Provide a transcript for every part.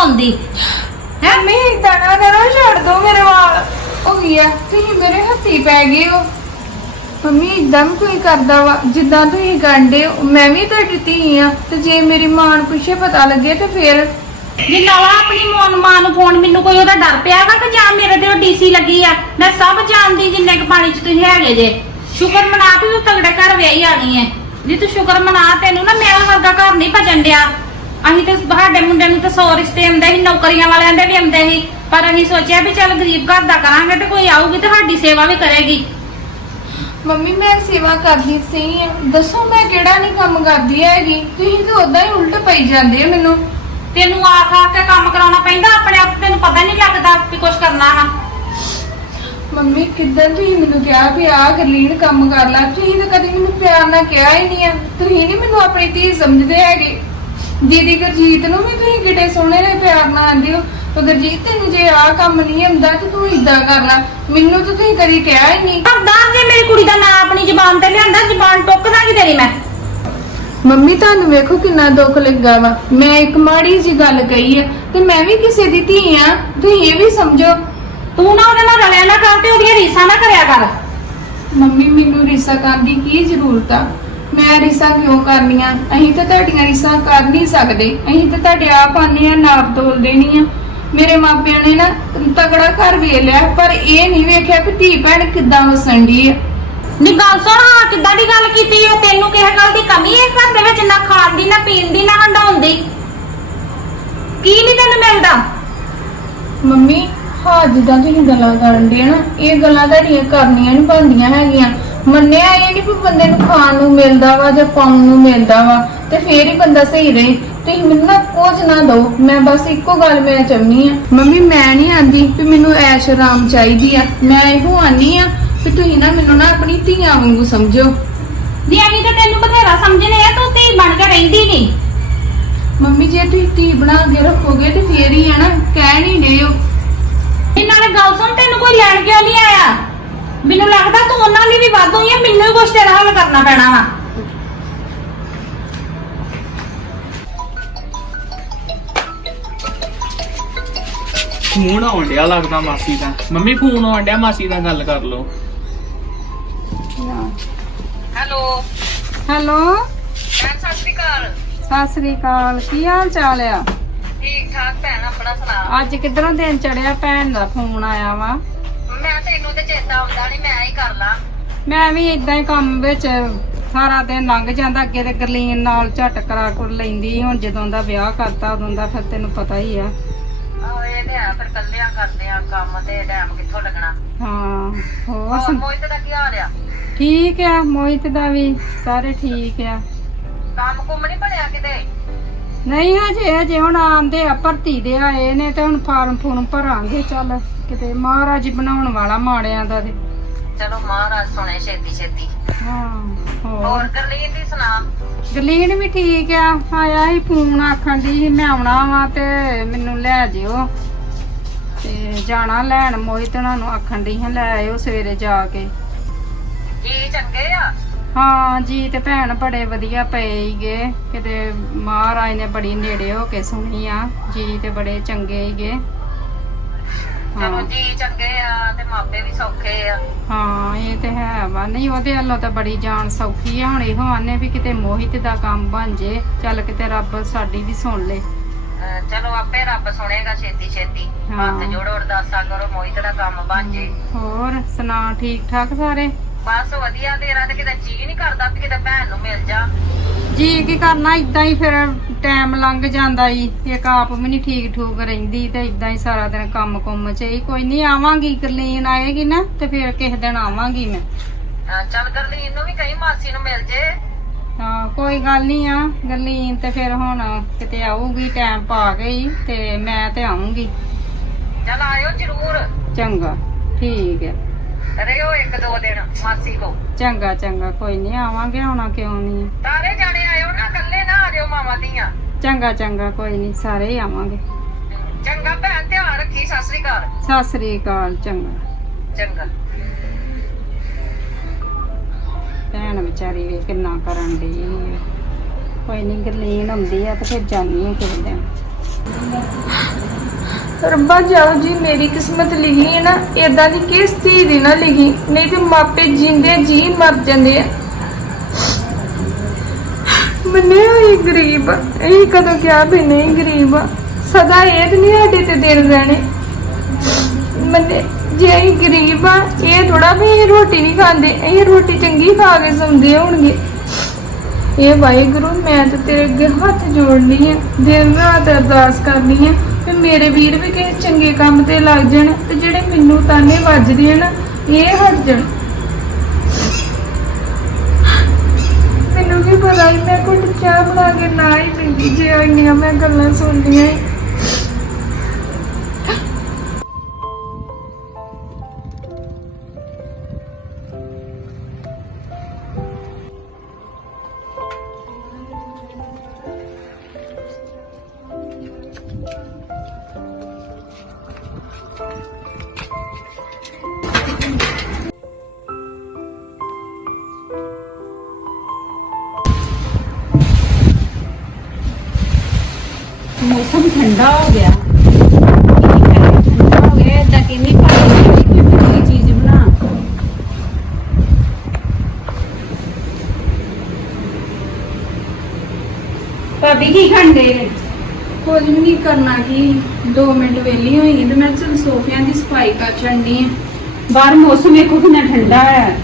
ਪਾਉਂਦੀ। ਹੈ? ਮੰਮੀ ਏਦਾਂ ਨਾ ਕਰੋ ਛੱਡ ਦੋ ਮੇਰੇ ਵਾਲ। ਹੋ ਗਿਆ ਤੁਸੀਂ ਮੇਰੇ ਹੱਥੀ ਪੈ ਗਏ ਹੋ। ਮੰਮੀ ਇਦਾਂ ਕੋਈ ਕਰਦਾ ਵਾ? ਜਿੱਦਾਂ ਤੁਸੀਂ ਗਾਂਡੇ ਹੋ ਮੈਂ ਵੀ ਤੁਹਾਡੀ ਧੀ ਆ ਤੇ ਜੇ ਮੇਰੀ ਮਾਂ ਨੂੰ ਪਿੱਛੇ ਪਤਾ ਲੱਗੇ ਤੇ ਫਿਰ? ਜਿੰਨਾ ਵਾ ਆਪਣੀ ਮੋਨ ਮਾਂ ਨੂੰ ਫੋਨ ਮੈਨੂੰ ਕੋਈ ਉਹਦਾ ਡਰ ਪਿਆ ਵਾ ਕਿ ਜਾਂ ਮੇਰੇ ਤੇ ਉਹ ਡੀਸੀ ਲੱਗੀ ਆ? ਮੈਂ ਸਭ ਜਾਣਦੀ ਜਿੰਨੇ ਕ ਪਾਣੀ ਚ ਤੁਸੀਂ ਹੈਗੇ ਜੇ। ਸ਼ੁਕਰ ਮਨਾ ਵੀ ਤੂੰ ਤਗੜੇ ਘਰ ਵਿਆਹੀ ਆਣੀ ਐ। ਜੇ ਤੂੰ ਸ਼ੁਕਰ ਮਨਾ ਤੈਨੂੰ ਨਾ ਮਹਿਲ ਵਰਗਾ ਘਰ ਨਹੀਂ ਭਜਣ ਡਿਆ। ਅਸੀਂ ਤੇ ਸਾਡੇ ਮੁੰਡੇ ਨੂੰ ਤਾਂ 100 ਰਿਸ਼ਤੇ ਆਉਂਦੇ ਸੀ ਨੌਕਰੀਆਂ ਵਾਲਿਆਂ ਦੇ ਵੀ ਆਉਂਦੇ ਸੀ। ਪਰ ਅਸੀਂ ਸੋਚਿਆ ਵੀ ਚੱਲ ਗਰੀਬ ਘਰ ਦਾ ਕਰਾਂਗੇ ਤੇ ਕੋਈ ਆਊਗੀ ਤੇ ਸਾਡੀ ਸੇਵਾ ਵੀ ਕਰੇਗੀ। ਮੰਮੀ ਮੈਂ ਸੇਵਾ ਕਰਦੀ ਆ ਦੱਸੋ ਮੈਂ ਕਿਹੜਾ ਨਹੀਂ ਕੰਮ ਕਰਦੀ ਹੈਗੀ? ਤੁਸੀਂ ਤਾਂ ਉਦਾਂ ਹੀ ਉਲਟ ਪਈ ਜਾਂਦੇ ਹੋ ਮੈਨੂੰ। ਤੈਨੂੰ ਆਖ ਆਖ ਕੇ ਕੰਮ ਕਰਾਉਣਾ ਪੈਂਦਾ ਆਪਣੇ ਆਪ ਤੈਨੂੰ ਪਤਾ ਨਹੀਂ ਲੱਗਦਾ ਵੀ ਕੁਝ ਕਰਨਾ ਵਾ। ਮੰਮੀ ਕਿੱਦਾਂ ਤੁਸੀਂ ਮੈਨੂੰ ਕਿਹਾ ਵੀ ਆਹ ਗਰਲੀਨ ਕੰਮ ਕਰ ਲੈ? ਤੁਸੀਂ ਤਾਂ ਕਦੇ ਮੈਨੂੰ ਪਿਆਰ ਨਾਲ ਕਿਹਾ ਹੀ ਨਹੀਂ ਆ। ਤੁਸੀਂ ਨਹੀਂ ਮੈਨੂੰ ਆਪਣੀ ਧੀ ਸਮਝਦੇ ਹੈਗੇ। ਦੀਦੀ ਗੁਰਜੀਤ ਨੂੰ ਵੀ ਤੁਸੀਂ ਕਿਤੇ ਸੋਹਣੇ ਨੇ ਪਿਆਰ ਨਾਲ ਆਂਦੇ ਹੋ। ਤਾਂ ਗੁਰਜੀਤ ਤੈਨੂੰ ਜੇ ਆਹ ਕੰਮ ਨਹੀਂ ਆਉਂਦਾ ਤੇ ਤੂੰ ਇਦਾਂ ਕਰ ਲੈ। ਮੈਨੂੰ ਤਾਂ ਤੁਸੀਂ ਕਦੀ ਕਿਹਾ ਹੀ ਨਹੀਂ। ਖਬਰਦਾਰ ਜੇ ਮੇਰੀ ਕੁੜੀ ਦਾ ਨਾਂ ਆਪਣੀ ਜ਼ਬਾਨ ਤੇ ਲਿਆਂਦਾ ਜ਼ਬਾਨ ਟੁੱਕ ਦਾਂਗੀ ਤੇਰੀ ਮੈਂ। ਮੰਮੀ ਤੁਹਾਨੂੰ ਵੇਖੋ ਕਿੰਨਾ ਦੁੱਖ ਲੱਗਾ ਵਾ। ਮੈਂ ਇੱਕ ਮਾੜੀ ਜੀ ਗੱਲ ਕਹੀ ਆ ਤੇ ਮੈਂ ਵੀ ਕਿਸੇ ਦੀ ਧੀ ਆ। ਤੁਸੀਂ ਇਹ ਵੀ ਸਮਝੋ। ਤੂੰ ਨਾ ਉਹਦੇ ਨਾਲ ਰਲਿਆ ਨਾ ਕਰ ਤੇ ਉਹਦੀਆਂ ਰੀਸਾਂ ਨਾ ਕਰਿਆ ਕਰ। ਮੰਮੀ ਮੈਨੂੰ ਰੀਸਾ ਕਰਨ ਦੀ ਕੀ ਜ਼ਰੂਰਤ ਆ? ਮੈਂ ਰੀਸਾ ਕਿਉਂ ਕਰਨੀਆਂ? ਅਸੀਂ ਤਾਂ ਤੁਹਾਡੀਆਂ ਰੀਸਾਂ ਕਰ ਨਹੀਂ ਸਕਦੇ। ਅਸੀਂ ਤਾਂ ਤੁਹਾਡੇ ਆਪ ਆਨੇ ਆ ਨਾਪ ਤੋਲ ਦੇਣੀ ਆ। ਮੇਰੇ ਮਾਪਿਆਂ ਨੇ ਨਾ ਤਗੜਾ ਘਰ ਵੇਖ ਲਿਆ ਪਰ ਇਹ ਨਹੀਂ ਵੇਖਿਆ ਕਿ ਧੀ ਭੈਣ ਕਿੱਦਾਂ ਵਸਣ ਦੀ ਆ। ਨੀ ਗੱਲ ਸੁਣ ਹਾਂ ਕਿੱਦਾਂ ਦੀ ਗੱਲ ਕੀਤੀ ਉਹ ਤੈਨੂੰ ਕਿਸੇ ਗੱਲ ਦੀ ਕਮੀ ਹੈ ਘਰ ਦੇ ਵਿੱਚ? ਨਾ ਖਾਣ ਦੀ ਨਾ ਪੀਣ ਦੀ ਨਾ ਹੰਡਾਉਣ ਦੀ। ਕੀ ਨਹੀਂ ਤੈਨੂੰ ਮਿਲਦਾ? ਮੰਮੀ ਹਾਂ ਜਿੱਦਾਂ ਤੁਸੀਂ ਗੱਲਾਂ ਕਰਨ ਦੇ ਨਾ ਇਹ ਗੱਲਾਂ ਤੁਹਾਡੀਆਂ ਕਰਨੀਆਂ ਨਹੀਂ ਬਣਦੀਆਂ ਹੈਗੀਆਂ। ਮੰਨਿਆ ਇਹ ਨਹੀਂ ਵੀ ਬੰਦੇ ਨੂੰ ਖਾਣ ਨੂੰ ਮਿਲਦਾ ਵਾ ਜਾਂ ਪਾਉਣ ਨੂੰ ਮਿਲਦਾ ਵਾ ਤੇ ਫੇਰ ਹੀ ਬੰਦਾ ਸਹੀ ਰਹੇ। ਤੁਸੀਂ ਮੈਨੂੰ ਨਾ ਕੁਝ ਨਾ ਦਿਓ ਮੈਂ ਬਸ ਇੱਕੋ ਗੱਲ ਮੈਂ ਚਾਹੁੰਦੀ ਆ ਮੰਮੀ ਮੈਂ ਨਹੀਂ ਆਂਦੀ ਵੀ ਮੈਨੂੰ ਐਸ਼ ਆਰਾਮ ਚਾਹੀਦੀ ਆ। ਮੈਂ ਇਹੋ ਆਨੀ ਆ ਵੀ ਤੁਸੀਂ ਨਾ ਮੈਨੂੰ ਨਾ ਆਪਣੀ ਧੀਆਂ ਵਾਂਗੂ ਸਮਝੋ। ਨੀ ਅਸੀਂ ਤਾਂ ਤੈਨੂੰ ਬਥੇਰਾ ਸਮਝਨੇ ਆ ਤੂੰ ਧੀ ਬਣ ਕੇ ਰਹਿੰਦੀ ਨਹੀਂ ਮੰਮੀ ਜੇ ਤੁਸੀਂ ਧੀ ਬਣਾ ਕੇ ਰੱਖੋਗੇ ਤੇ ਫੇਰ ਹੀ ਆ ਨਾ ਕਹਿ ਨਹੀਂ ਹੋ। ਇਹਨਾਂ ਨੇ ਗੱਲ ਸੁਣ ਤੈਨੂੰ ਕੋਈ ਲੈਣ ਕਿਉਂ ਨਹੀਂ ਆਇਆ? ਮੈਨੂੰ ਲੱਗਦਾ ਤੂੰ ਉਹਨਾਂ ਲਈ ਵੀ ਵੱਧ ਹੋਈ ਹੈ ਮੈਨੂੰ ਹੀ ਕੁਛ ਤੇਰਾ ਹੱਲ ਕਰਨਾ ਪੈਣਾ ਵਾ। ਫੋਨ ਆਉਣ ਡਿਆ ਲੱਗਦਾ ਮਾਸੀ ਦਾ। ਮੰਮੀ ਫੋਨ ਆਉਣ ਡਿਆ ਮਾਸੀ ਦਾ ਗੱਲ ਕਰ ਲਓ। ਹੈਲੋ। ਹੈਲੋ। ਭੈਣ ਸਤਿ ਸ਼੍ਰੀ ਅਕਾਲ। ਸਤਿ ਸ੍ਰੀ ਅਕਾਲ ਕੀ ਹਾਲ ਚਾਲ ਆ? ਠੀਕ ਠਾਕ ਭੈਣ ਆਪਣਾ ਸੁਣਾ। ਅੱਜ ਕਿਧਰੋਂ ਦਿਨ ਚੜਿਆ ਭੈਣ ਦਾ ਫੋਨ ਆਇਆ ਵਾ? ਤੈਨੂੰ ਤੇ ਚੇਤਾ ਆਉਂਦਾ ਨਹੀਂ ਮੈਂ ਹੀ ਕਰ ਲਾਂ। ਮੈਂ ਵੀ ਇਦਾਂ ਹੀ ਕੰਮ ਵਿੱਚ ਸਾਰਾ ਦਿਨ ਲੰਘ ਜਾਂਦਾ ਅੱਗੇ ਤੇ ਗਰਲੀਨ ਨਾਲ ਝਟ ਕਰਾ ਕਰ ਲੈਂਦੀ ਹੁਣ ਜਦੋਂ ਦਾ ਵਿਆਹ ਕਰਤਾ ਉਦੋਂ ਦਾ ਫਿਰ ਤੈਨੂੰ ਪਤਾ ਹੀ ਆ। ਆਹ ਇਹ ਤੇ ਹੈ ਫਿਰ ਕੱਲਿਆਂ ਕਰਦੇ ਆ ਕੰਮ ਤੇ ਟਾਈਮ ਕਿੱਥੋਂ ਲੱਗਣਾ? ਹਾਂ ਹੋਰ ਹੋਰ ਸੁਣ- ਮੋਹਿਤ ਦਾ ਕੀ ਹਾਲ ਆ? ਠੀਕ ਆ ਮੋਹਿਤ ਦਾ ਵੀ ਸਾਰੇ ਠੀਕ ਆ। ਕੰਮ ਕੁੰਮ ਨਹੀਂ ਬਣਿਆ ਕਿਤੇ? ਨਹੀਂ ਹਜੇ ਹਜੇ ਹੁਣ ਆਂਦੇ ਆ ਭਰਤੀ ਦੇ ਆਏ ਨੇ ਤੇ ਹੁਣ ਫਾਰਮ ਫੂਰਮ ਭਰਾਂਗੇ ਚੱਲ। ਕਿਤੇ ਮਹਾਰਾਜ ਹੀ ਬਣਾਉਣ ਵਾਲਾ ਮਾੜਿਆਂ ਦਾ ਤੇ। ਚਲੋ ਮਹਾਰਾਜ ਸੁਣੇ ਛੇਤੀ ਛੇਤੀ। ਹਾਂ ਹੋਰ। ਹੋਰ ਗਰਲੀਨ ਦੀ ਸੁਣਾ। ਗਲੀਨ ਵੀ ਠੀਕ ਆ ਆਇਆ ਹੀ ਫੋਨ ਆਖਣ ਦੀ ਸੀ ਮੈਂ ਆਉਣਾ ਵਾ ਤੇ ਮੈਨੂੰ ਲੈ ਜਿਓ। ਤੇ ਜਾਣਾ ਲੈਣ ਮੋਹਿਤ ਉਹਨਾਂ ਨੂੰ ਆਖਣ ਦੀ ਹਾਂ ਲੈ ਆਇਓ ਸਵੇਰੇ ਜਾ ਕੇ। ਜੀ ਚੰਗੇ ਆ? ਹਾਂ ਜੀ ਤੇ ਭੈਣ ਬੜੇ ਵਧੀਆ ਪਏ ਹੀਗੇ ਕਿਤੇ ਮਹਾਰਾਜ ਨੇ ਬੜੀ ਨੇੜੇ ਹੋ ਕੇ ਸੁਣੀ ਆ ਜੀ ਤੇ ਬੜੇ ਚੰਗੇ ਹੀਗੇ ਚਲੋ ਹਾਂ। ਜੀ ਚੰਗੇ ਆ ਤੇ ਮਾਪੇ ਵੀ ਸੌਖੇ ਆ। ਹਾਂ ਇਹ ਤੇ ਹੈ ਵਾ। ਨਹੀਂ ਉਹਦੇ ਵੱਲੋਂ ਤਾਂ ਬੜੀ ਜਾਨ ਸੌਖੀ ਆ। ਹੁਣ ਇਹੋ ਆਨੇ ਵੀ ਕਿਤੇ ਮੋਹਿਤ ਦਾ ਕੰਮ ਬਣ ਜੇ ਚੱਲ ਕਿਤੇ ਰੱਬ ਸਾਡੀ ਵੀ ਸੁਣ ਲੇ। ਅਹ ਚਲੋ ਆਪੇ ਰੱਬ ਸੁਣੇਗਾ ਛੇਤੀ ਛੇਤੀ। ਹਾਂ। ਹੱਥ ਜੋੜੋ ਅਰਦਾਸਾਂ ਕਰੋ ਮੋਹਿਤ ਦਾ ਕੰਮ ਬਣ ਜੇ। ਹੋਰ ਸੁਣਾ ਠੀਕ ਠਾਕ ਸਾਰੇ? ਬਸ ਵਧੀਆ ਤੇਰਾ ਤੇ ਕਿਤੇ ਜੀ ਨਹੀਂ ਕਰਦਾ ਵੀ ਕਿਤੇ ਭੈਣ ਨੂੰ ਮਿਲ ਜਾ। ਜੀ ਕੀ ਕਰਨਾ? ਇਦਾਂ ਹੀ ਫਿਰ ਟਾਈਮ ਲੰਘ ਜਾਂਦਾ ਈ ਇੱਕ ਆਪ ਵੀ ਨਹੀਂ ਠੀਕ ਠੂਕ ਰਹਿੰਦੀ ਤੇ ਇਦਾਂ ਹੀ ਸਾਰਾ ਦਿਨ ਕੰਮ ਕੁੰਮ ਚ ਹੀ। ਕੋਈ ਨਹੀਂ ਆਵਾਂਗੀ ਕਰਲੀਨ ਆਏਗੀ ਨਾ ਤੇ ਫਿਰ ਕਿਸੇ ਦਿਨ ਆਵਾਂਗੀ ਮੈਂ। ਅਹ ਚੱਲ ਗਰਲੀਨ ਨੂੰ ਵੀ ਕਹੀਂ ਮਾਸੀ ਨੂੰ ਮਿਲ ਜੇ। ਹਾਂ ਕੋਈ ਗੱਲ ਨਹੀਂ ਆ। ਗਰਲੀਨ ਤੇ ਫਿਰ ਹੁਣ ਕਿਤੇ ਆਊਗੀ ਟਾਈਮ ਪਾ ਗਈ ਤੇ ਮੈਂ ਤੇ ਆਉਂਗੀ ਚੱਲ ਆਇਓ ਜ਼ਰੂਰ। ਚੰਗਾ ਠੀਕ ਹੈ। ਰਿਓ ਇੱਕ ਦੋ ਦਿਨ ਮਾਸੀ ਕੋ। ਚੰਗਾ ਚੰਗਾ ਕੋਈ ਨਹੀਂ ਆਵਾਂਗੇ ਆਉਣਾ ਕਿਉਂ ਨਹੀਂ ਸਾਰੇ ਜਾਣੇ ਆਇਓ ਨਾ ਇਕੱਲੇ ਨਾ ਆ ਮਾਵਾਂ ਦੀਆਂ ਚੰਗਾ ਚੰਗਾ ਕੋਈ ਨਹੀਂ ਸਾਰੇ ਹੀ ਆਵਾਂਗੇ। ਚੰਗਾ ਭੈਣ ਧਿਆਨ ਰੱਖੀ ਸਤਿ ਸ੍ਰੀ ਅਕਾਲ। ਸਤਿ ਸ੍ਰੀ ਅਕਾਲ ਚੰਗਾ। ਚੰਗਾ। ਭੈਣ ਵਿਚਾਰੀ ਵੀ ਕਿੰਨਾ ਕਰਨ ਦੀ ਕੋਈ ਨਹੀਂ ਗਰਲੀਨ ਆਉਂਦੀ ਆ ਤੇ ਫਿਰ ਜਾਨੀ ਆ ਕਿਸੇ ਦਿਨ। ਰੱਬਾ ਜਾਓ ਜੀ, ਮੇਰੀ ਕਿਸਮਤ ਲਿਖੀ ਹੈ ਨਾ, ਏਦਾਂ ਦੀ ਕਿਸ ਧੀ ਦੀ ਨਾ ਲਿਖੀ, ਨਹੀਂ ਤੇ ਮਾਪੇ ਜਿੰਦੇ ਜੀ ਮਰ ਜਾਂਦੇ ਆ। ਮੰਨਿਆ ਇਹ ਗਰੀਬ ਆ, ਇਹ ਕਦੋਂ ਕਿਹਾ ਵੀ ਨਹੀਂ ਗਰੀਬ ਆ। ਸਦਾ ਇਹ ਤਾਂ ਨਹੀਂ ਸਾਡੇ ਤੇ ਦਿਨ ਰਹਿਣੇ। ਮੰਨੇ, ਜੇ ਅਸੀਂ ਗਰੀਬ ਆ, ਇਹ ਥੋੜਾ ਵੀ ਇਹ ਰੋਟੀ ਨਹੀਂ ਖਾਂਦੇ ਇਹ ਰੋਟੀ ਚੰਗੀ ਖਾ ਕੇ ਸੌਂਦੇ ਹੋਣਗੇ। ਇਹ ਵਾਹਿਗੁਰੂ, ਮੈਂ ਤਾਂ ਤੇਰੇ ਅੱਗੇ ਹੱਥ ਜੋੜਨੀ ਹੈ ਦਿਨ ਰਾਤ ਅਰਦਾਸ ਕਰਨੀ ਹੈ ਕਿ ਮੇਰੇ ਵੀਰ ਵੀ ਕਿਸੇ ਚੰਗੇ ਕੰਮ ਤੇ ਲੱਗ ਜਾਣ ਤੇ ਜਿਹੜੇ ਮੈਨੂੰ ਤਾਨੇ ਵੱਜਦੇ ਆ ਨਾ, ਇਹ ਹਟ ਜਾਣ ਮੈਨੂੰ ਕੀ ਪਤਾ ਹੀ ਮੈਂ ਕੁਝ ਚਾਹ ਬਣਾ ਕੇ ਨਾ ਹੀ ਪੀਂਦੀ, ਜੇ ਇੰਨੀਆਂ ਮੈਂ ਗੱਲਾਂ ਸੁਣਦੀਆਂ ਈ। ਮੌਸਮ ਠੰਡਾ ਹੋ ਗਿਆ। ਠੰਡਾ ਹੋ ਗਿਆ ਏਦਾਂ ਕਿਵੇਂ ਪਾਣੀ ਕੋਈ ਕੋਈ ਚੀਜ਼ ਬਣਾ। ਭਾਬੀ ਕੀ ਖੰਡੇ ਨੇ ਕੁਝ ਵੀ ਨਹੀਂ ਕਰਨਾ ਕੀ 2 ਮਿੰਟ ਵੇਲੀ ਹੋਈ ਤੇ ਮੈਂ ਚਲ ਸੋਫਿਆਂ ਦੀ ਸਫ਼ਾਈ ਕਰ ਛੱਡਣੀ ਹੈ ਬਾਹਰ ਮੌਸਮ ਵੇਖੋ ਕਿੰਨਾ ਠੰਡਾ ਹੈ।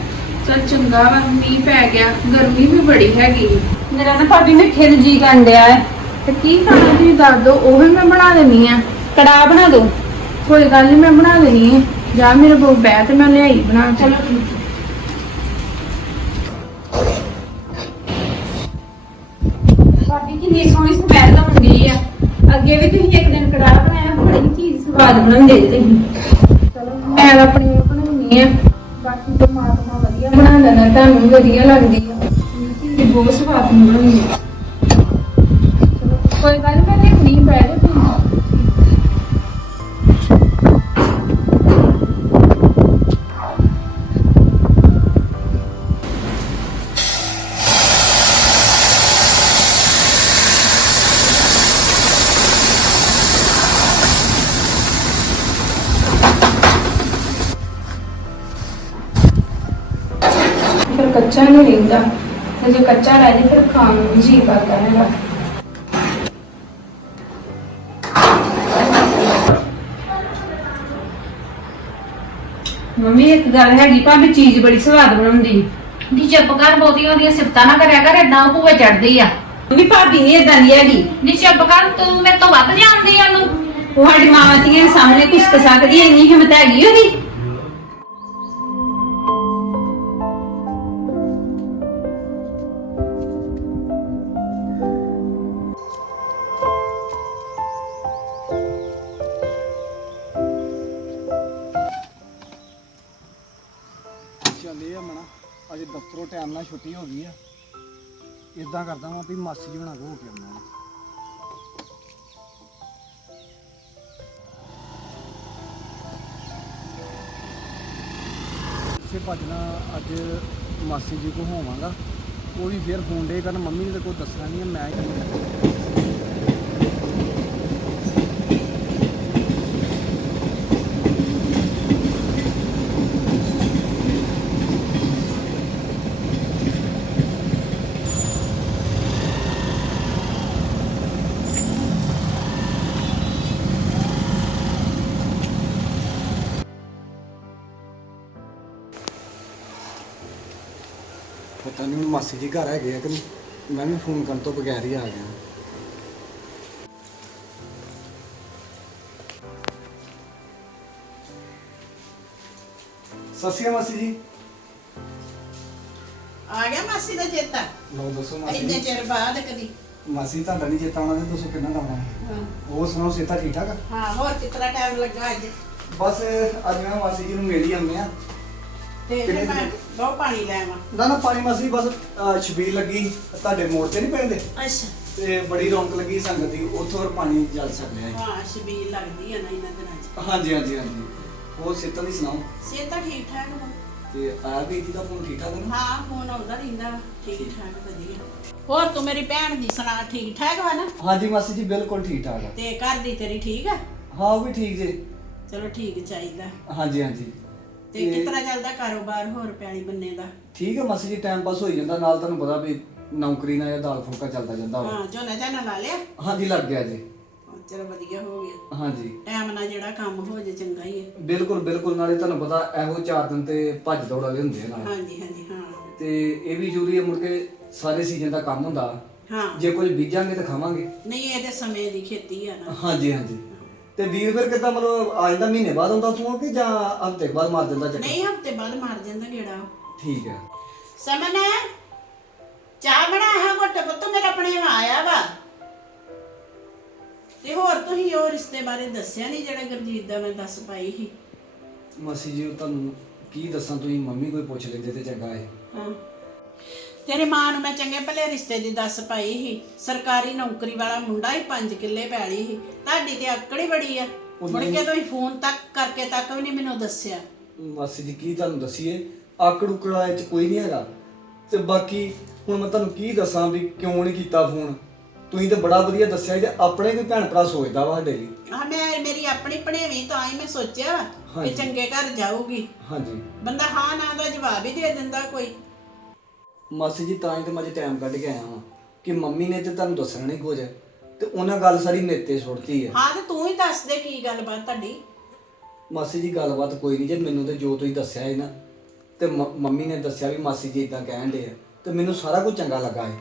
ਚਲ ਚੰਗਾ ਵਾ ਮੀਂਹ ਪੈ ਗਿਆ ਗਰਮੀ ਵੀ ਬੜੀ ਹੈਗੀ। ਮੇਰਾ ਨਾ ਭਾਬੀ ਨੂੰ ਜੀ ਕੰਡਿਆ ਹੈ। ਤੇ ਕੀ ਖਾਣਾ ਤੁਸੀਂ ਦੱਸ ਦੋ ਉਹ ਵੀ ਮੈਂ ਬਣਾ ਦੇਣੀ ਆ। ਕੜਾਹ ਬਣਾ ਦੋ ਕੋਈ ਗੱਲ ਨਹੀਂ ਮੈਂ ਬਣਾ ਦੇਣੀ ਹੈ ਜਾ ਮੇਰੇ ਕੋਲ ਬੈ ਤੇ ਮੈਂ ਲਿਆਈ ਬਣਾ ਕੇ। ਚਲੋ ਭਾਬੀ ਕਿੰਨੀ ਸੋਹਣੀ ਸਮੈਲ ਆਉਂਦੀ ਆ। ਅੱਗੇ ਵੀ ਤੁਸੀਂ ਇੱਕ ਦਿਨ ਕੜਾਹ ਬਣਾਇਆ, ਬੜੀ ਚੀਜ਼ ਸਵਾਦ ਬਣਾਉਂਦੇ ਜੀ ਤੁਸੀਂ। ਚਲੋ, ਮੈਂ ਤਾਂ ਆਪਣੀ ਉਹ ਬਣਾਉਣੀ ਆ। ਬਾਕੀ ਪਰਮਾਤਮਾ ਵਧੀਆ ਬਣਾ ਦੇਣਾ ਤੁਹਾਨੂੰ ਵੀ ਵਧੀਆ ਲੱਗਦੀ ਆ। ਚੀਜ਼ ਬਹੁਤ ਸਵਾਦ ਬਣਾਉਂਦੀ ਆ। ਕੋਈ ਗੱਲ ਨੀ, ਮੈਂ ਲਿਆਉਣੀ ਬੈ ਜਾ ਫਿਰ ਕੱਚਾ ਨਹੀਂ ਰਹਿੰਦਾ। ਤੇ ਜੇ ਕੱਚਾ ਰਹਿ ਜੇ ਫਿਰ ਖਾਣ ਨੂੰ ਵੀ ਜੀ ਕਰਦਾ ਹੈਗਾ। ਮੰਮੀ ਇੱਕ ਗੱਲ ਹੈਗੀ ਭਾਬੀ ਚੀਜ਼ ਬੜੀ ਸਵਾਦ ਬਣਾਉਂਦੀ। ਨੀ ਚੁੱਪ ਕਰ ਬਹੁਤੀ ਉਹਦੀਆਂ ਸਿਫਤਾਂ ਨਾ ਕਰਿਆ ਕਰ ਏਦਾਂ ਭੂਏ ਚੜਦੀ ਆ। ਮੰਮੀ ਭਾਬੀ ਨਹੀਂ ਏਦਾਂ ਦੀ ਹੈਗੀ। ਨੀ ਚੁੱਪ ਕਰ ਤੂੰ ਮੇਰੇ ਤੋਂ ਵੱਧ ਜਾਣਦੀ ਆ ਉਹਨੂੰ। ਉਹ ਸਾਡੀ ਮਾਵਾਂ ਧੀਆਂ ਦੇ ਸਾਹਮਣੇ ਕੁਛ ਸਕਦੀ ਐ ਇੰਨੀ ਹਿੰਮਤ ਹੈਗੀ ਉਹਦੀ। ਇਦਾਂ ਕਰਦਾ ਵਾਂ ਵੀ ਮਾਸੀ ਜੀ ਬਣਾ ਕੇ ਹੋ ਕੇ ਆਉਣਾ ਵਾਂ। ਇਸੇ ਭੱਜਣਾ ਅੱਜ ਮਾਸੀ ਜੀ ਕੋ ਹੋਵਾਂਗਾ ਉਹ ਵੀ ਫੇਰ ਫੋਨ ਡੇ ਕਰਨ ਮੰਮੀ ਨੇ ਤਾਂ ਕੋਈ ਦੱਸਣਾ ਨਹੀਂ ਆ, ਮੈਂ ਹੀ ਪਤਾ ਨਹੀਂ ਮਾਸੀ ਜੀ ਘਰ ਹੈਗੇ ਆ ਕਿ ਨਹੀਂ। ਮੈਂ ਵੀ ਫੋਨ ਕਰਨ ਤੋਂ ਬਗੈਰ ਹੀ ਆ ਗਿਆ। ਸਤਿ ਸ਼੍ਰੀ ਅਕਾਲ ਮਾਸੀ ਜੀ। ਆ ਗਿਆ ਮਾਸੀ ਦਾ ਚੇਤਾ? ਲਓ ਦੱਸੋ ਮਾਸੀ ਇੰਨੇ ਜੀ ਚਿਰ ਬਾਅਦ ਕਦੀ। ਮਾਸੀ ਤੁਹਾਡਾ ਨਹੀਂ ਚੇਤਾ ਆਉਣਾ ਤੇ ਤੁਸੀਂ ਕਿੰਨਾ ਲਾਉਣਾ? ਹਾਂ। ਉਹ ਸੁਣਾਓ ਸੇਤਾ ਠੀਕ ਠਾਕ? ਆ? ਹਾਂ ਹੋਰ ਕਿਤਨਾ ਟਾਈਮ ਲੱਗਾ ਅੱਜ? ਬਸ ਅੱਜ ਮੈਂ ਮਾਸੀ ਜੀ ਨੂੰ ਮਿਲ ਹੀ ਆਉਂਦੇ ਆ ਤੇ ਕਿੰਨੇ ਫਿਰ ਮੈਂ ਦਿਨ? ਬਹੁਤ ਪਾਣੀ ਲੈ ਆਵਾਂ। ਨਾ ਨਾ ਪਾਣੀ ਮਾਸੀ ਬਸ ਅਹ, ਛਬੀਲ ਲੱਗੀ ਤੁਹਾਡੇ ਮੋੜ ਤੇ ਨਹੀਂ ਪੈਂਦੇ? ਅੱਛਾ। ਤੇ ਬੜੀ ਰੌਣਕ ਲੱਗੀ ਸੰਗਤ ਦੀ ਉੱਥੋਂ ਫਿਰ ਪਾਣੀ ਜਲ ਸਕਦੇ ਆ ਹਾਂ ਸ਼ਬੀਲ ਲੱਗਦੀ ਆ ਨਾ ਇਹਨਾਂ ਦਿਨਾਂ 'ਚ। ਹਾਂਜੀ ਹਾਂਜੀ ਹਾਂਜੀ। ਉਹ ਸੇਤਾ ਦੀ ਸੁਣਾਓ? ਸਿਹਤ ਤਾਂ ਠੀਕ ਠਾਕ ਵਾ। ਤੇ ਆਇਆ ਵੀ ਜੀ ਦਾ ਫੋਨ ਠੀਕ ਠਾਕ ਹੈ ਨਾ? ਹਾਂ ਫੋਨ ਆਉਂਦਾ ਰਹਿੰਦਾ ਵਾ, ਠੀਕ। ਠਾਕ ਵਧੀਆ। ਹੋਰ ਤੂੰ ਮੇਰੀ ਭੈਣ ਦੀ ਸੁਣਾ ਠੀਕ ਠਾਕ ਵਾ ਨਾ? ਹਾਂਜੀ ਮਾਸੀ ਜੀ ਬਿਲਕੁਲ ਠੀਕ ਠਾਕ ਆ। ਤੇ ਘਰ ਦੀ ਤੇਰੀ ਠੀਕ ਆ? ਹਾਂ ਉਹ ਵੀ ਠੀਕ ਜੇ। ਚਲੋ ਠੀਕ ਚਾਹੀਦਾ। ਹਾਂਜੀ ਹਾਂਜੀ। ਤੇ ਕਿਸ ਤਰ੍ਹਾਂ ਚੱਲਦਾ ਕਾਰੋਬਾਰ ਹੋਰ ਪਿਆਲੀ ਬੰਨੇ ਦਾ? ਠੀਕ ਹੈ ਮਾਸੀ ਜੀ ਟਾਈਮ ਪਾਸ ਹੋਈ ਜਾਂਦਾ ਨਾਲ ਤੁਹਾਨੂੰ ਪਤਾ ਵੀ ਨੌਕਰੀ ਨਾਲ ਜਾਂ ਦਾਲ ਫੁਲਕਾ ਚੱਲਦਾ ਜਾਂਦਾ ਵਾ। ਹਾਂ ਝੋਨਾ ਝਾਨਾ ਲਾ ਲਿਆ? ਹਾਂਜੀ ਲੱਗ ਗਿਆ ਜੀ। ਚਲੋ ਵਧੀਆ ਹੋ ਗਿਆ। ਹਾਂਜੀ। ਟਾਈਮ ਨਾਲ ਜਿਹੜਾ ਕੰਮ ਹੋ ਜੇ ਚੰਗਾ ਹੀ ਹੈ। ਬਿਲਕੁਲ ਬਿਲਕੁਲ ਨਾਲੇ ਤੁਹਾਨੂੰ ਪਤਾ ਇਹੋ ਚਾਰ ਦਿਨ ਤੇ ਭੱਜ ਦੌੜ ਵਾਲੇ ਹੁੰਦੇ ਆ ਨਾਲ। ਹਾਂਜੀ ਹਾਂਜੀ ਹਾਂ। ਤੇ ਇਹ ਵੀ ਜ਼ਰੂਰੀ ਹੈ ਮੁੜ ਕੇ ਸਾਰੇ ਸੀਜ਼ਨ ਦਾ ਕੰਮ ਹੁੰਦਾ। ਹਾਂ। ਜੇ ਕੁਝ ਬੀਜਾਂਗੇ ਤਾਂ ਖਾਵਾਂਗੇ। ਨਹੀਂ ਇਹ ਤੇ ਸਮੇਂ ਦੀ ਖੇਤੀ ਆ ਨਾ। ਹਾਂਜੀ ਹਾਂਜੀ। ਤੇ ਵੀਰ ਫਿਰ ਕਿੱਦਾਂ ਮਤਲਬ ਆ ਜਾਂਦਾ ਮਹੀਨੇ ਬਾਅਦ ਹੁੰਦਾ ਤੂੰ ਕਿ ਜਾਂ ਹਫ਼ਤੇ ਬਾਅਦ ਮਾਰ ਦਿੰਦਾ ਚੱਕਰ? ਨਹੀਂ ਹਫ਼ਤੇ ਬਾਅਦ ਮਾਰ ਜਾਂਦਾ ਗੇੜਾ। ਠੀਕ ਹੈ ਸਮਨ ਚਾਹ ਬਣਾ ਹਾਂ ਘੁੱਟ ਪੁੱਤ ਮੇਰਾ ਆਪਣੇ ਆਇਆ ਵਾ। ਤੇ ਹੋਰ ਤੁਸੀਂ ਉਹ ਰਿਸ਼ਤੇ ਬਾਰੇ ਦੱਸਿਆ ਨਹੀਂ ਜਿਹੜਾ ਗੁਰਜੀਤ ਦਾ ਮੈਂ ਦੱਸ ਪਾਈ ਸੀ? ਮਾਸੀ ਜੀ ਉਹ ਤੁਹਾਨੂੰ ਕੀ ਦੱਸਾਂ ਤੁਸੀਂ ਮੰਮੀ ਕੋਈ ਪੁੱਛ ਲੈਂਦੇ ਤੇ ਚੰਗਾ ਹੈ ਹਾਂ। ਤੇਰੇ ਮਾਂ ਨੂੰ ਮੈਂ ਚੰਗੇ ਭਲੇ ਰਿਸ਼ਤੇ ਦੀ ਦੱਸ ਪਾਈ ਸੀ। ਸਰਕਾਰੀ ਨੌਕਰੀ ਵਾਲਾ ਮੁੰਡਾ ਹੀ 5 ਕਿੱਲੇ ਪੈਲੀ ਸੀ। ਤੁਹਾਡੀ ਤੇ ਆਕੜੀ ਬੜੀ ਆ। ਮੁੜ ਕੇ ਤੁਸੀਂ ਫੋਨ ਤੱਕ ਕਰਕੇ ਤੱਕ ਵੀ ਨਹੀਂ ਮੈਨੂੰ ਦੱਸਿਆ। ਮਾਸੀ ਜੀ ਕੀ ਤੁਹਾਨੂੰ ਦਸੀਏ? ਆਕੜ ਉਕੜਾ ਚ ਕੋਈ ਨਹੀਂ ਹੈਗਾ। ਤੇ ਬਾਕੀ ਹੁਣ ਮੈਂ ਤੁਹਾਨੂੰ ਕੀ ਦੱਸਾਂ ਵੀ ਕਿਉਂ ਨਹੀਂ ਕੀਤਾ ਫੋਨ? ਤੁਸੀਂ ਤਾਂ ਬੜਾ ਵਧੀਆ ਦੱਸਿਆ ਜੇ ਆਪਣੇ ਕੋਈ ਭੈਣ ਭਰਾ ਸੋਚਦਾ ਵਾ ਸਾਡੇ ਲਈ। ਆ ਮੈਂ ਮੇਰੀ ਆਪਣੀ ਭਣੇਵੀਂ ਤਾਂ ਹੀ ਮੈਂ ਸੋਚਿਆ ਕਿ ਹਾਂਜੀ। ਚੰਗੇ ਘਰ ਜਾਊਗੀ। ਹਾਂਜੀ। ਬੰਦਾ ਹਾਂ ਨਾ ਦਾ ਜਵਾਬ ਹੀ ਦੇ ਦਿੰਦਾ ਕੋਈ। ਮਾਸੀ ਜੀ ਤਾਂ ਹੀ ਤੇ ਮੈਂ ਅੱਜ ਟਾਈਮ ਕੱਢ ਕੇ ਆਇਆ ਹਾਂ ਕਿ ਮੰਮੀ ਨੇ ਤੇ ਤੁਹਾਨੂੰ ਦੱਸਣਾ ਨਹੀਂ ਕੁਝ ਤੇ ਉਹਨਾਂ ਗੱਲ ਸਾਰੀ ਮੇਰੇ ਤੇ ਸੁੱਟਤੀ ਹੈ ਹਾਂ ਤੇ ਤੂੰ ਹੀ ਦੱਸ ਦੇ ਕੀ ਗੱਲਬਾਤ ਤੁਹਾਡੀ। ਮਾਸੀ ਜੀ ਗੱਲਬਾਤ ਕੋਈ ਨਹੀਂ ਜੇ ਮੈਨੂੰ ਤੇ ਜੋ ਤੁਸੀਂ ਦੱਸਿਆ ਹੈ ਨਾ ਤੇ ਮ- ਮੰਮੀ ਨੇ ਦੱਸਿਆ ਵੀ ਮਾਸੀ ਜੀ ਇਦਾਂ ਕਹਿਣ ਦੇ ਆ ਤੇ ਮੈਨੂੰ ਸਾਰਾ ਕੁਝ ਚੰਗਾ ਲੱਗਾ ਹੈ।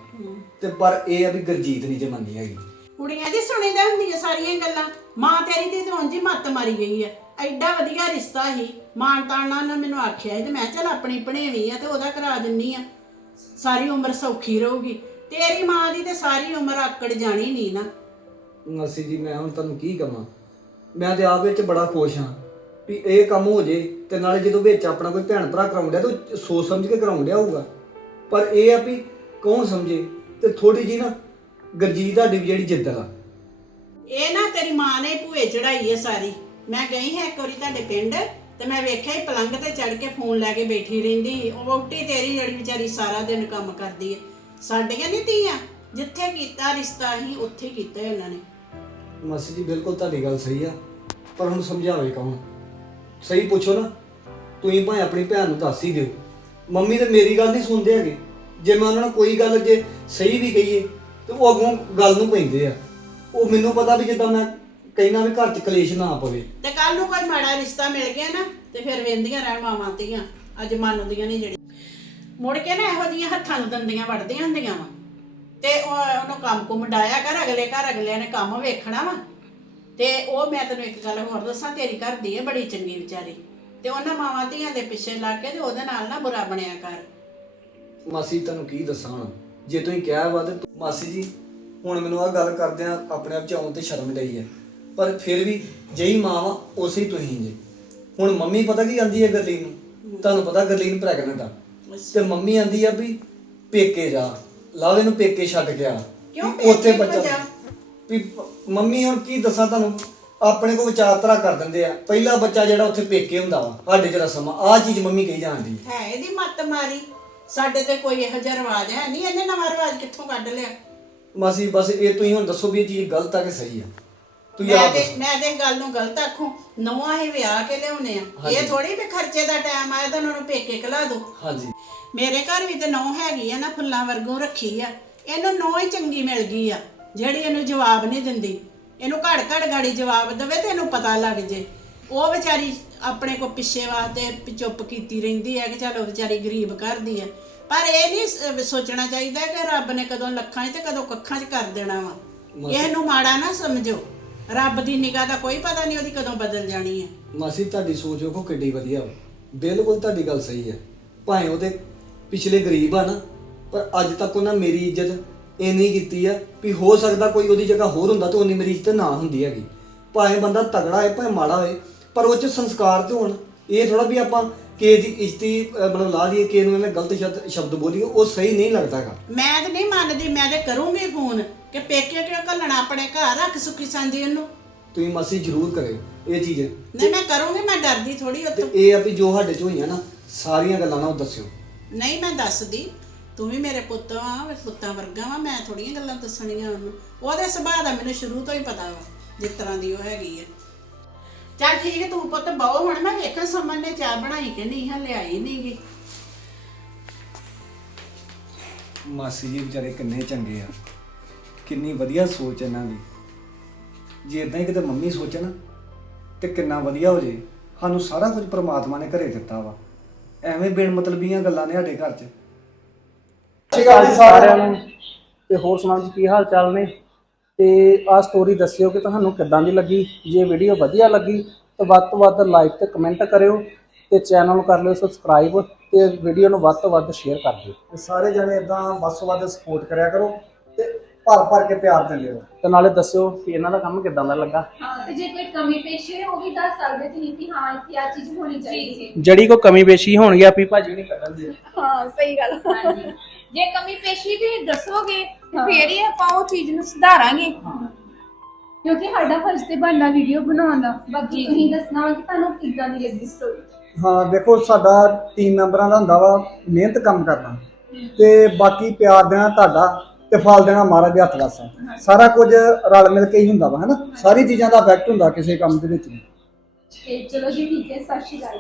ਤੇ ਪਰ ਇਹ ਆ ਵੀ ਗਰਜੀਤ ਨਹੀਂ ਜੇ ਮੰਨੀ ਹੈਗੀ। ਕੁੜੀਆਂ ਦੀ ਸੁਣੀਦਾ ਹੁੰਦੀਆਂ ਸਾਰੀਆਂ ਗੱਲਾਂ ਮਾਂ ਤੇਰੀ ਦੀ ਤੇ ਉਂਝ ਹੀ ਮੱਤ ਮਾਰੀ ਗਈ ਆ ਐਡਾ ਵਧੀਆ ਰਿਸ਼ਤਾ ਸੀ ਮਾਂ ਤਾਣਾ ਨੇ ਮੈਨੂੰ ਆਖਿਆ ਸੀ ਤੇ ਮੈਂ ਚੱਲ ਆਪਣੀ ਭਣੇਵੀਂ ਆ ਤੇ ਉਹਦਾ ਕਰਾ ਦਿੰਨੀ ਆ। ਸਾਰੀ ਉਮਰ ਸੌਖੀ ਰਹੂਗੀ। ਤੇਰੀ ਮਾਂ ਦੀ ਤੇ ਸਾਰੀ ਉਮਰ ਆਕੜ ਜਾਣੀ ਨਹੀਂ ਨਾ। ਮਾਸੀ ਜੀ ਮੈਂ ਹੁਣ ਤੁਹਾਨੂੰ ਕੀ ਕਵਾਂ? ਮੈਂ ਤੇ ਆਪ ਵਿੱਚ ਬੜਾ ਖੁਸ਼ ਹਾਂ ਵੀ ਇਹ ਕੰਮ ਹੋ ਜੇ ਤੇ ਨਾਲੇ ਜਦੋਂ ਵਿੱਚ ਆਪਣਾ ਕੋਈ ਭੈਣ ਭਰਾ ਕਰਾਉਣ ਡਿਆ ਤਾਂ ਸੋਚ ਸਮਝ ਕੇ ਕਰਾਉਣ ਡਿਆ ਹੋਊਗਾ। ਪਰ ਇਹ ਆ ਵੀ ਕੌਣ ਸਮਝੇ? ਤੇ ਥੋੜੀ ਜੀ ਨਾ ਗਰਜੀਤ ਤੁਹਾਡੀ ਵੀ ਜਿਹੜੀ ਜਿੱਦ ਆ। ਇਹ ਨਾ ਤੇਰੀ ਮਾਂ ਨੇ ਭੂਏ ਚੜਾਈ ਹੈ ਸਾਰੀ। ਮੈਂ ਗਈ ਹਾਂ ਇੱਕ ਵਾਰੀ ਤੁਹਾਡੇ ਪਿੰਡ। ਤੇ ਮੈਂ ਵੇਖਿਆ ਹੀ ਪਲੰਗ ਤੇ ਚੜ ਕੇ ਫੋਨ ਲੈ ਕੇ ਬੈਠੀ ਰਹਿੰਦੀ। ਉਹ ਵਹੁਟੀ ਤੇਰੀ ਜਿਹੜੀ ਵਿਚਾਰੀ ਸਾਰਾ ਦਿਨ ਕੰਮ ਕਰਦੀ ਹੈ। ਸਾਡੀਆਂ ਨਹੀਂ ਧੀਆਂ? ਜਿੱਥੇ ਕੀਤਾ ਰਿਸ਼ਤਾ ਹੀ ਉੱਥੇ ਕੀਤਾ ਇਹਨਾਂ ਨੇ। ਮਾਸੀ ਜੀ, ਬਿਲਕੁਲ ਤੁਹਾਡੀ ਗੱਲ ਸਹੀ ਆ। ਪਰ ਹੁਣ ਸਮਝਾਵੇ ਕੌਣ? ਸਹੀ ਪੁੱਛੋ ਨਾ। ਤੁਸੀਂ ਭਾਵੇਂ ਆਪਣੀ ਭੈਣ ਨੂੰ ਦੱਸ ਹੀ ਦਿਓ। ਮੰਮੀ ਤੇ ਮੇਰੀ ਗੱਲ ਨਹੀਂ ਸੁਣਦੇ ਹੈਗੇ। ਜੇ ਮੈਂ ਉਹਨਾਂ ਨੂੰ ਕੋਈ ਗੱਲ ਜੇ ਸਹੀ ਵੀ ਕਹੀਏ, ਤੇ ਉਹ ਅੱਗੋਂ ਗੱਲ ਨੂੰ ਪੈਂਦੇ ਆ। ਉਹ ਮੈਨੂੰ ਪਤਾ ਵੀ ਜਿੱਦਾਂ ਮੈਂ ਕਹਿਣਾ ਵੀ ਘਰ 'ਚ ਕਲੇਸ਼ ਨਾ ਪਵੇ। ਤੇ ਕੱਲ ਨੂੰ ਕੋਈ ਮਾੜਾ ਰਿਸ਼ਤਾ ਮਿਲ ਗਿਆ ਨਾ ਤੇ ਫਿਰ ਵੇਂਦੀਆਂ ਰਹਿਣ ਮਾਵਾਂ ਧੀਆਂ। ਅੱਜ ਮੰਨਦੀਆਂ ਨਹੀਂ ਜਿਹੜੀ। ਮੁੜ ਕੇ ਨਾ ਇਹੋ ਜਿਹੀਆਂ ਹੱਥਾਂ ਨੂੰ ਦੰਦੀਆਂ ਵੜਦੀਆਂ ਹੁੰਦੀਆਂ ਵਾ। ਤੇ ਉਹ ਉਹਨੂੰ ਕੰਮ ਕੁਮ ਡਾਇਆ ਕਰ ਅਗਲੇ ਘਰ ਅਗਲਿਆਂ ਨੇ ਕੰਮ ਵੇਖਣਾ ਵਾ। ਤੇ ਉਹ ਮੈਂ ਤੈਨੂੰ ਇੱਕ ਗੱਲ ਹੋਰ ਦੱਸਾਂ ਤੇਰੀ ਘਰ ਦੀ ਹੈ ਬੜੀ ਚੰਗੀ ਵਿਚਾਰੀ। ਤੇ ਉਹਨਾਂ ਮਾਵਾਂ ਧੀਆਂ ਦੇ ਪਿੱਛੇ ਲੱਗ ਕੇ ਤੇ ਉਹਦੇ ਨਾਲ ਨਾ ਬੁਰਾ ਬਣਿਆ ਕਰ। ਮਾਸੀ ਤੁਹਾਨੂੰ ਕੀ ਦੱਸਾਂ? ਹੁਣ ਜੇ ਤੁਸੀਂ ਕਿਹਾ ਵਾ ਤੇ ਮਾਸੀ ਜੀ ਹੁਣ ਮੈਨੂੰ ਆ ਗੱਲ ਕਰਦਿਆਂ ਆਪਣੇ ਆਪ ਚ ਆਉਣ ਤੇ ਸ਼ਰਮ ਲਈ ਹੈ ਪਰ ਫਿਰ ਵੀ ਜਈ ਮਾਂ ਵਾ ਉਸੇ ਹੀ ਤੁਸੀਂ ਜੇ। ਹੁਣ ਮੰਮੀ ਪਤਾ ਕੀ ਆਂਦੀ ਹੈ ਗਰਲੀਨ ਨੂੰ? ਤੁਹਾਨੂੰ ਪਤਾ ਗਰਲੀਨ ਪ੍ਰੈਗਨੈਂਟ ਆ। ਤੇ ਮੰਮੀ ਆਂਦੀ ਆ ਵੀ ਪੇਕੇ ਜਾ। ਲਾਵੇ ਨੂੰ ਪੇਕੇ ਛੱਡ ਗਿਆ ਕਿਉਂ ਉੱਥੇ ਬੱਚਾ? ਵੀ ਮੰਮੀ ਹੁਣ ਕੀ ਦੱਸਾਂ ਤੁਹਾਨੂੰ? ਆਪਣੇ ਕੋ ਵਿਚਾਰਧਾਰਾ ਕਰ ਦਿੰਦੇ ਆ। ਪਹਿਲਾ ਬੱਚਾ ਜਿਹੜਾ ਉੱਥੇ ਪੇਕੇ ਹੁੰਦਾ ਵਾ ਸਾਡੇ ਚ ਰਸਮ ਆ। ਆਹ ਚੀਜ਼ ਮੰਮੀ ਕਹੀ ਜਾਂਦੀ ਹੈ ਇਹਦੀ ਮੱਤ ਮਾਰੀ। ਸਾਡੇ ਤੇ ਕੋਈ ਇਹੋ ਜਿਹਾ ਰਿਵਾਜ ਹੈ ਨਹੀਂ? ਇਹਨੇ ਨਵਾਂ ਰਿਵਾਜ ਕਿੱਥੋਂ ਕੱਢ ਲਿਆ? ਮਾਸੀ ਬਸ ਇਹ ਤੁਸੀਂ ਹੁਣ ਦੱਸੋ ਵੀ ਇਹ ਚੀਜ਼ ਗਲਤ ਆ ਕਿ ਸਹੀ ਆ? ਤੁਸੀਂ ਮੈਂ ਆਪ ਤੇ ਦੱਸੋ। ਮੈਂ ਤੇ ਗੱਲ ਨੂੰ ਗਲਤ ਆਖੂ। ਨਵਾਂ ਹੀ ਵਿਆਹ ਕੇ ਲਿਆਉਨੇ ਆ। ਇਹ ਥੋੜੀ ਵੀ ਖਰਚੇ ਦਾ ਟਾਈਮ ਆਇਆ ਤਾਂ ਉਹਨਾਂ ਨੂੰ ਪੇਕੇ ਕਲਾ ਦੋ। ਹਾਂਜੀ। ਮੇਰੇ ਘਰ ਵੀ ਤੇ ਨੌ ਹੈਗੀ ਆ ਨਾ ਫੁੱਲਾਂ ਵਰਗੋਂ ਰੱਖੀ ਆ। ਇਹਨੂੰ ਨੌ ਹੀ ਚੰਗੀ ਮਿਲ ਗਈ ਆ ਜਿਹੜੀ ਇਹਨੂੰ ਜਵਾਬ ਨਹੀਂ ਦਿੰਦੀ। ਇਹਨੂੰ ਘੜ ਘੜ ਗਾੜੀ ਜਵਾਬ ਦੇਵੇ ਤੇ ਇਹਨੂੰ ਪਤਾ ਲੱਗ ਜੇ। ਉਹ ਵਿਚਾਰੀ ਆਪਣੇ ਕੋ ਪਿੱਛੇ ਵਾਸਤੇ ਵੀ ਚੁੱਪ ਕੀਤੀ ਰਹਿੰਦੀ ਹੈ ਕਿ ਚਲੋ ਵਿਚਾਰੀ ਗਰੀਬ ਕਰਦੀ ਹੈ ਪਰ ਇਹ ਨਹੀਂ ਸ- ਸੋਚਣਾ ਚਾਹੀਦਾ ਕਿ ਰੱਬ ਨੇ ਕਦੋਂ ਲੱਖਾਂ 'ਚ ਤੇ ਕਦੋਂ ਕੱਖਾਂ 'ਚ ਕਰ ਦੇਣਾ ਵਾ। ਇਹਨੂੰ ਮਾੜਾ ਨਾ ਸਮਝੋ। ਰੱਬ ਦੀ ਨਿਗਾਹ ਦਾ ਕੋਈ ਪਤਾ ਨਹੀਂ ਉਹਦੀ ਕਦੋਂ ਬਦਲ ਜਾਣੀ ਹੈ। ਮਾਸੀ, ਤੁਹਾਡੀ ਸੋਚ ਵੇਖੋ ਕਿੱਡੀ ਵਧੀਆ ਵਾ। ਬਿਲਕੁਲ ਤੁਹਾਡੀ ਗੱਲ ਸਹੀ ਹੈ। ਭਾਵੇਂ ਉਹਦੇ ਪਿਛਲੇ ਗਰੀਬ ਆ ਨਾ, ਪਰ ਅੱਜ ਤੱਕ ਉਹਨਾਂ ਮੇਰੀ ਇੱਜ਼ਤ ਇੰਨੀ ਕੀਤੀ ਆ ਵੀ ਹੋ ਸਕਦਾ ਕੋਈ ਉਹਦੀ ਜਗ੍ਹਾ ਹੋਰ ਹੁੰਦਾ ਤਾਂ ਉਨੀ ਮੇਰੀ ਇੱਜ਼ਤ ਨਾ ਹੁੰਦੀ ਹੈਗੀ। ਭਾਵੇਂ ਬੰਦਾ ਤਗੜਾ ਹੈ ਭਾਵੇਂ ਮਾੜਾ ਹੋਏ, ਪਰ ਉਹ ਚ ਸੰਸਕਾਰ ਤੇ ਹੋਣ। ਇਹ ਥੋੜਾ ਵੀ ਆਪਾਂ ਕੇ ਇੱਜ਼ਤੀ ਅਹ, ਮਤਲਬ ਲਾ ਲਈਏ ਕਿ ਇਹਨੂੰ ਗਲਤ ਸ਼ਬਦ ਸ਼ਬਦ ਬੋਲੀਏ ਉਹ ਸਹੀ ਨਹੀਂ ਲੱਗਦਾ ਹੈਗਾ ਮੈਂ ਤੇ ਨਹੀਂ ਮੰਨਦੀ ਮੈਂ ਤੇ ਕਰੂੰਗੀ ਫੋਨ ਕਿ ਪੇਕੇ ਕਿਉਂ ਘੱਲਣਾ ਆਪਣੇ ਘਰ ਰੱਖ ਸੁੱਖੀ ਸੰਦੀ ਇਹਨੂੰ ਤੁਸੀਂ ਮਾਸੀ ਜ਼ਰੂਰ ਕਰਿਓ ਇਹ ਚੀਜ਼। ਨਹੀਂ ਮੈਂ ਕਰੂੰਗੀ ਮੈਂ ਡਰਦੀ ਥੋੜੀ ਤੇ ਉੱਤੋਂ ਇਹ ਆ ਵੀ ਜੋ ਸਾਡੇ ਚ ਹੋਈਆਂ ਨਾ ਸਾਰੀਆਂ ਗੱਲਾਂ ਨਾ ਉਹ ਦੱਸਿਓ। ਨਹੀਂ ਮੈਂ ਦੱਸਦੀ ਤੂੰ ਵੀ ਮੇਰੇ ਪੁੱਤ ਆ ਪੁੱਤਾਂ ਵਰਗਾ ਵਾ ਮੈਂ ਥੋੜੀਆਂ ਗੱਲਾਂ ਦੱਸਣੀਆਂ ਉਹਨੂੰ। ਉਹਦੇ ਸੁਭਾਅ ਦਾ ਮੈਨੂੰ ਸ਼ੁਰੂ ਤੋਂ ਹੀ ਪਤਾ ਵਾ ਜਿਸ ਤਰ੍ਹਾਂ ਦੀ ਉਹ ਹੈਗੀ ਹੈ ਚੱਲ ਠੀਕ ਹੈ ਤੂੰ ਪੁੱਤ ਬਹੁ ਹੁਣ ਮੈਂ ਵੇਖਾਂ ਸਮਨ ਨੇ ਚਾਹ ਬਣਾਈ ਕਿ ਨਹੀਂ ਹਲੇ ਆਈ ਨਹੀਂਗੀ ਮਾਸੀ ਜੀ ਵਿਚਾਰੇ ਕਿੰਨੇ ਚੰਗੇ ਆ। ਕਿੰਨੀ ਵਧੀਆ ਸੋਚ ਇਹਨਾਂ ਦੀ। ਜੇ ਇਦਾਂ ਹੀ ਕਿਤੇ ਮੰਮੀ ਸੋਚਣ ਤੇ ਕਿੰਨਾ ਵਧੀਆ ਹੋ ਜੇ। ਸਾਨੂੰ ਸਾਰਾ ਕੁਝ ਪ੍ਰਮਾਤਮਾ ਨੇ ਘਰੇ ਦਿੱਤਾ ਵਾ। ਐਵੇਂ ਬਿਨ ਮਤਲਬੀਆਂ ਗੱਲਾਂ ਨੇ ਸਾਡੇ ਘਰ 'ਚ। ਸਾਰਿਆਂ ਨੂੰ। ਤੇ ਹੋਰ ਸੁਣਾਓ ਜੀ ਕੀ ਹਾਲ ਚਾਲ ਨੇ? ਤੇ ਆਹ ਸਟੋਰੀ ਦੱਸਿਓ ਕਿ ਤੁਹਾਨੂੰ ਕਿੱਦਾਂ ਦੀ ਲੱਗੀ? ਜੇ ਵੀਡੀਓ ਵਧੀਆ ਲੱਗੀ ਤਾਂ ਵੱਧ ਤੋਂ ਵੱਧ ਲਾਈਕ ਤੇ ਕਮੈਂਟ ਕਰਿਓ ਤੇ ਚੈਨਲ ਨੂੰ ਕਰ ਲਿਓ ਸਬਸਕ੍ਰਾਈਬ ਤੇ ਵੀਡੀਓ ਨੂੰ ਵੱਧ ਤੋਂ ਵੱਧ ਸ਼ੇਅਰ ਕਰ ਦਿਓ। ਸਾਰੇ ਜਣੇ ਇਦਾਂ ਵੱਧ ਤੋਂ ਵੱਧ ਸਪੋਰਟ ਕਰਿਆ ਕਰੋ ਤੇ ਭਰ ਭਰ ਕੇ ਪਿਆਰ ਦਿੰਦੇ ਰਹੋ। ਤੇ ਨਾਲੇ ਦੱਸਿਓ ਕਿ ਇਹਨਾਂ ਦਾ ਕੰਮ ਕਿੱਦਾਂ ਦਾ ਲੱਗਾ। ਤੇ ਜੇ ਕੋਈ ਕਮੀ ਪੇਸ਼ੀ ਹੈ ਉਹ ਵੀ ਦੱਸ ਸਕਦੇ ਤੁਸੀਂ ਕਿ ਹਾਂ ਇੱਥੇ ਆ ਚੀਜ਼ ਹੋਣੀ ਚਾਹੀਦੀ ਹੈ। ਜਿਹੜੀ ਕੋਈ ਕਮੀ ਪੇਸ਼ੀ ਹੋਣਗੀ ਆਪੀ ਭਾਜੀ ਨਹੀਂ ਕੱਢਣ ਦੇ ਹਾਂ ਸਹੀ ਗੱਲ। ਜੇ ਕਮੀ ਪੇਸ਼ੀ ਵੀ ਦੱਸੋਗੇ ਤੇ ਫੇਰ ਹੀ ਆਪਾਂ ਉਹ ਚੀਜ਼ ਨੂੰ ਸੁਧਾਰਾਂਗੇ। ਕਿਉਂਕਿ ਸਾਡਾ ਫਰਜ਼ ਤੇ ਬਣਦਾ ਵੀਡੀਓ ਬਣਾਉਣ ਦਾ। ਬਾਕੀ ਤੁਸੀਂ ਦੱਸਣਾ ਕਿ ਤੁਹਾਨੂੰ ਕਿੱਦਾਂ ਦੀ ਲੱਗੀ ਸਟੋਰੀ ਹਾਂ ਦੇਖੋ ਸਾਡਾ ਟੀਮ ਮੈਂਬਰਾਂ ਦਾ ਹੁੰਦਾ ਵਾ ਮਿਹਨਤ ਕੰਮ ਕਰਨਾ। ਤੇ ਬਾਕੀ ਪਿਆਰ ਦੇਣਾ ਤੁਹਾਡਾ ਤੇ ਫਲ ਦੇਣਾ ਮਹਾਰਾਜ ਦੇ ਹੱਥ ਵਾਸਾ। ਸਾਰਾ ਕੁਝ ਰਲ ਮਿਲ ਕੇ ਹੀ ਹੁੰਦਾ ਵਾ ਹੈਨਾ? ਸਾਰੀ ਚੀਜ਼ਾਂ ਦਾ ਇਫੈਕਟ ਹੁੰਦਾ ਕਿਸੇ ਕੰਮ ਦੇ ਵਿੱਚ ਵੀ। ਤੇ ਚਲੋ ਜੀ ਠੀਕ ਹੈ ਸਤਿ ਸ਼੍ਰੀ ਅਕਾਲ